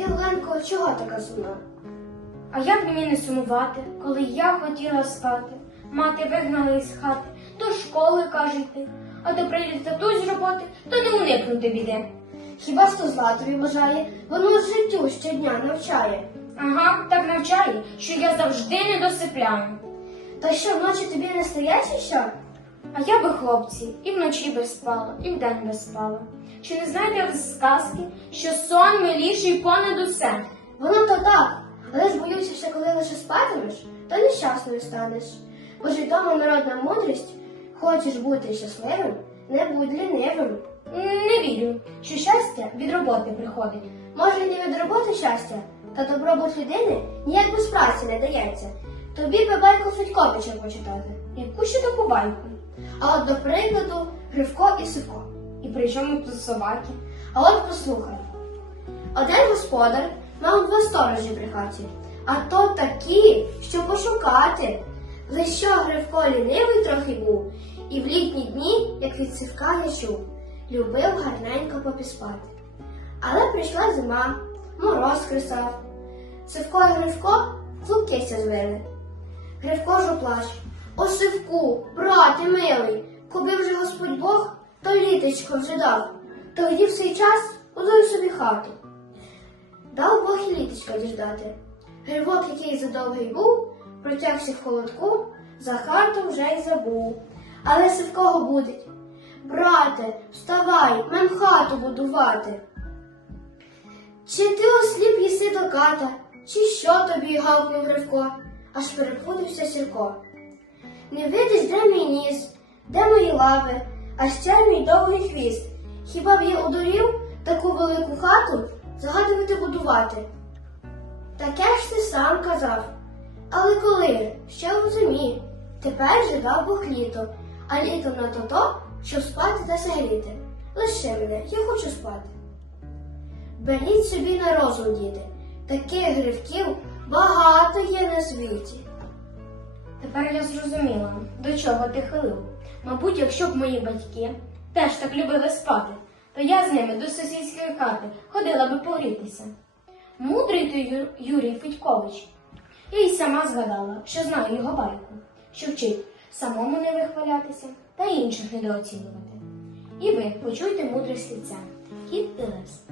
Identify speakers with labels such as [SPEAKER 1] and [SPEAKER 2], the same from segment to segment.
[SPEAKER 1] Ти, Оленко, чого така сумна?
[SPEAKER 2] А як мені не сумувати, коли я хотіла спати? Мати вигнала із хати, до школи каже йти, а то прийде татусь з роботи, то не уникнути біди.
[SPEAKER 1] Хіба що зла тобі бажає? Воно ж життю щодня навчає.
[SPEAKER 2] Ага, так навчає, що я завжди не досипляю.
[SPEAKER 1] Та що вночі тобі не стає чи що?
[SPEAKER 2] А я би, хлопці, і вночі би спала, і вдень би спала. Чи не знаєте ви сказки, що сон миліший понад усе?
[SPEAKER 1] Воно то так, але ж боюся, що коли лише спатимеш, то нещасною станеш. Бо ж відома народна мудрість, хочеш бути щасливим, не будь лінивим.
[SPEAKER 2] Не вірю, що щастя від роботи приходить.
[SPEAKER 1] Може, не від роботи щастя, та добробут людини ніяк без праці не дається. Тобі би байку Федьковича почитати.
[SPEAKER 2] Яку ще таку байку?
[SPEAKER 1] А от до прикладу Гривко і Сивко.
[SPEAKER 2] І при чому тут собаки?
[SPEAKER 1] А от послухай. Один господар мав два сторожі при хаті, а то такі, що пошукати. Лише Гривко лінивий трохи був, і в літні дні, як від сивка я чув, любив гарненько попіспати. Але прийшла зима, мороз кресав. Сивко і Гривко хлопкися звели. Гривко ж плач. О, Сивку, брате милий, коби вже Господь Бог, то літочко вже дав. Тоді в цей час удой собі хату. Дав Бог і літочка діждати. Гривок, який задовгий був, протягся в холодку, за хату вже й забув. Але Сивкого будить. Брате, вставай, мем хату будувати. Чи ти осліп їси до ката, чи що тобі гавкнув Гривко, аж перепутався Сірко. Не видиш, де мій ніс, де мої лапи, а ще мій довгий хвіст. Хіба б я одурів таку велику хату загадувати будувати? Таке ж ти сам казав. Але коли? Ще у зимі. Тепер же дав Бог літо, а літо на то то, щоб спати та согріти. Лише мене, я хочу спати. Беріть собі на розум, діти, таких гривків багато є на світі.
[SPEAKER 2] Тепер я зрозуміла, до чого ти хилив. Мабуть, якщо б мої батьки теж так любили спати, то я з ними до сусідської хати ходила би погрітися. Мудрий ти Ю- Юрій Федькович. Я й сама згадала, що знаю його байку, що вчить самому не вихвалятися та інших недооцінювати. І ви почуйте мудре слівця. Кіт і лис.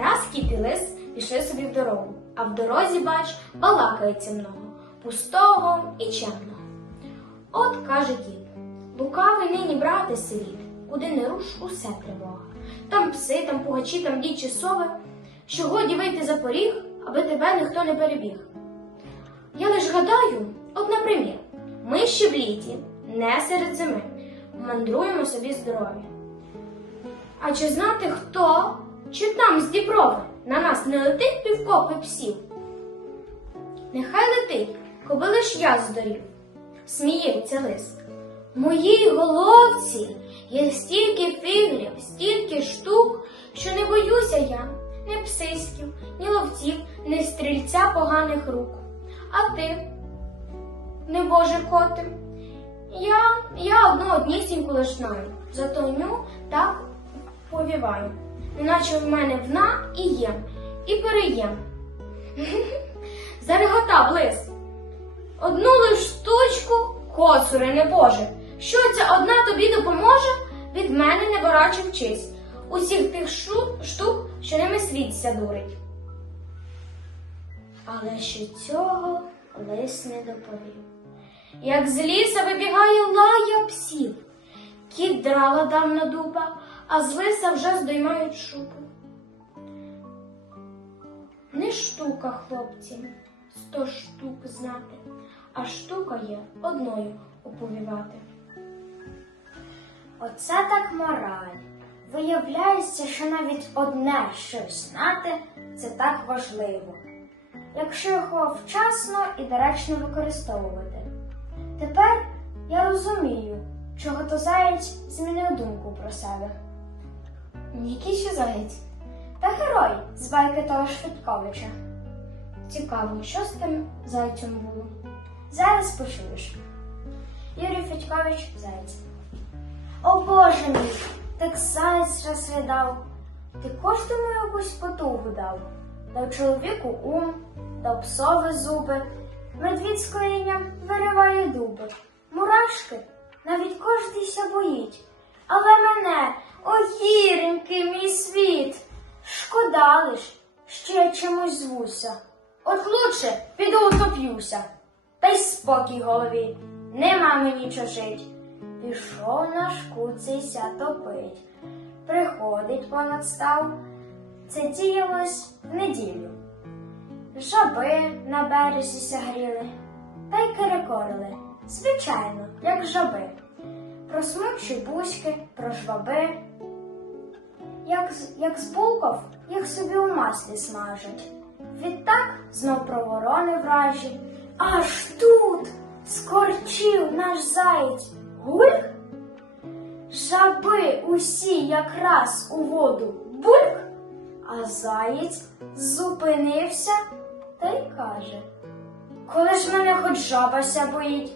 [SPEAKER 2] Раз кіт і лис пішли собі в дорогу, а в дорозі, бач, балакається много, пустого і чемного. От каже кіт, лукавий нині брати світ, куди не руш, усе тривога. Там пси, там пугачі, там дічі сови, що годі вийти за поріг, аби тебе ніхто не перебіг. Я лиш гадаю, от, наприклад, ми ще в літі, не серед зими, мандруємо собі здоров'я. А чи знати хто, чи там з Діброви на нас не летить півкопи псів? Нехай летить, коби лиш я здорів, сміється лис. Моїй головці є стільки фіглів, стільки штук, що не боюся я ні псиськів, ні ловців, ні стрільця поганих рук. А ти, небоже коти, я, я одну однісіньку лиш знаю, зато ню так повіваю, неначе в мене вна і єм, і переєм. Зареготав лис. Одну коцуре небоже, що ця одна тобі допоможе, від мене не бораче вчись. Усіх тих штук, що ними світ ся дурить. Але ще цього лис не доповів. Як з ліса вибігає лая псів, кіт драла дав на дуба, а з лиса вже здоймають шубу. Не штука, хлопці, сто штук знати, а штука є одною оповівати.
[SPEAKER 3] Оце так мораль. Виявляється, що навіть одне щось знати це так важливо, якщо його вчасно і доречно використовувати. Тепер я розумію, чого то заєць змінив думку про себе.
[SPEAKER 2] Який ще заєць?
[SPEAKER 3] Та герой з байки того Швидковича.
[SPEAKER 2] Цікаво, що з тим зайцем було?
[SPEAKER 3] Зараз почуєш. Юрій Федькович Заєць. О Боже мій, так заєць розглядав. Ти мою якусь потугу дав. до чоловіку ум, до псови зуби, медвідь з корінням вириває дуби, мурашки навіть кождийся боїть. Але мене, о гіренький мій світ, шкода лиш, що я чимось звуся. От лучше піду утоп'юся. Та й спокій голові, нема мені чужить. Пішов наш куцийся топить. Приходить понад став. Це діялось в неділю. Жаби на березі сягріли, та й кирикорили, звичайно, як жаби. Про смучі бузьки, про жваби. Як, з- як збулков, їх собі у маслі смажать. Відтак знов про ворони вражі. Аж тут заєць гульк. Жаби усі якраз у воду бульк, а заєць зупинився та й каже: Коли ж мене хоч жабася боїть,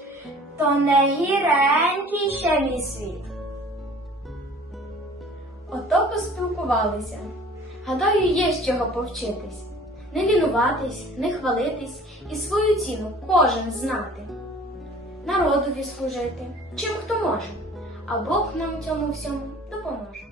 [SPEAKER 3] то не гіренький ще мій світ.
[SPEAKER 2] Ото поспілкувалися. Гадаю, є з чого повчитись. Не лінуватись, не хвалитись і свою ціну кожен знати. Народові служити, чим хто може, а Бог нам цьому всьому допоможе.